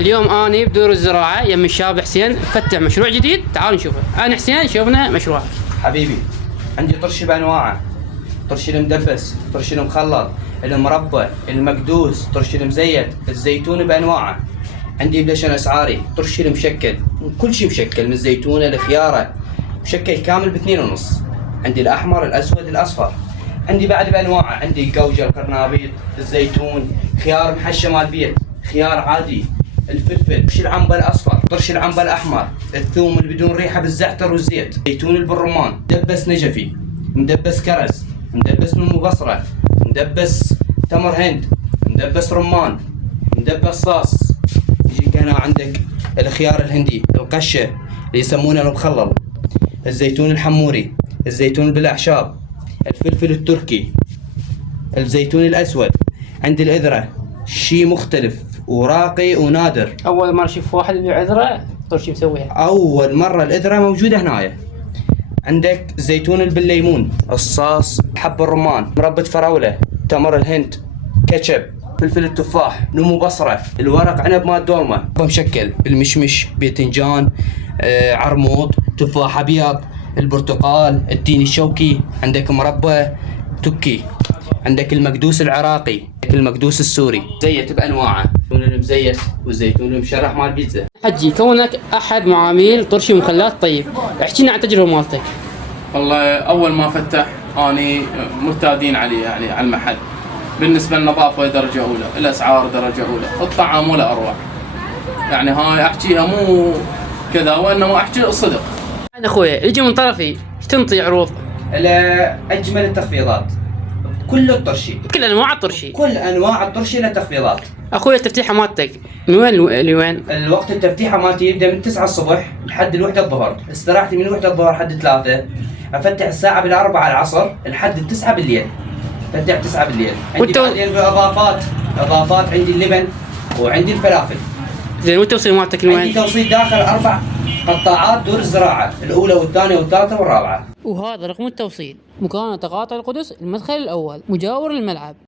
اليوم اني بدور الزراعه يم الشاب حسين فتح مشروع جديد، تعالوا نشوفه. انا حسين شوفنا مشروعك. حبيبي عندي طرشي بانواعه، طرشي المدبس، طرشي المخلط، المربى، المكدوس، طرشي المزيت، الزيتون بانواعه. عندي بلشن اسعاري، طرشي المشكل، كل شيء مشكل من الزيتونه الخياره، مشكل كامل ب2.5. عندي الاحمر، الاسود، الاصفر. عندي بعد بانواعه، عندي قوجه، القرنابيط، الزيتون، خيار محشى مال بيت، خيار عادي، الفلفل، طرش العنبه الاصفر، طرش العنبه الاحمر، الثوم اللي بدون ريحه بالزعتر والزيت، زيتون البرمان، مدبس نجفي، مدبس كرز، مدبس نمو بصره، مدبس تمر هند، مدبس رمان، مدبس صاص. يجيك هنا عندك الخيار الهندي، القشه اللي يسمونه المخلل، الزيتون الحموري، الزيتون بالاعشاب، الفلفل التركي، الزيتون الاسود. عندي الاذره، شيء مختلف وراقي ونادر. اول مره اشوف واحد يبيع عذره طرشي مسويها. اول مره الاذره موجوده هنايا. عندك زيتون بالليمون، الصاص، حب الرمان، مربى فراوله، تمر الهند، كاتشب، فلفل التفاح، نمو بصره، الورق عنب مال دولمه، مشكل، المشمش، باذنجان، عرموط، تفاح ابيض، البرتقال، التين الشوكي. عندك مربى تركي، عندك المكدوس العراقي، عندك المكدوس السوري، زيت بانواعه، الزيتون المزيت والزيتون المشرح مال البيتزا. حجي كونك احد معامل طرشي ومخلات، طيب احكي لنا عن التجربه مالتك. والله اول ما فتح اني مرتادين عليه يعني على المحل. بالنسبه للنظافه درجه اولى، الاسعار درجه اولى، الطعام ولا اروع. يعني هاي احكيها مو كذا وانما احكي الصدق. انا اخويا يجي من طرفي ايش تنطي عروض؟ اجمل التخفيضات، كل الطرشي، كل انواع الطرشي، كل انواع الطرشي له تخفيضات. اخويا التفتيحه مالتك من وين لوين؟ الوقت التفتيحه مالتي يبدا من 9 الصبح لحد الوحده الظهر، استراحتي من الوحده الظهر لحد 3. افتح الساعه بال4 العصر لحد 9 بالليل. فتح 9 بالليل. عندي بعدين اضافات، عندي اللبن وعندي الفلافل. زين والتوصيل مالتك لوين؟ عندي توصيل داخل 4 قطاعات دور الزراعه، الاولى والثانيه والثالثه والرابعه. وهذا رقم التوصيل، مكان تقاطع القدس، المدخل الاول مجاور للملعب.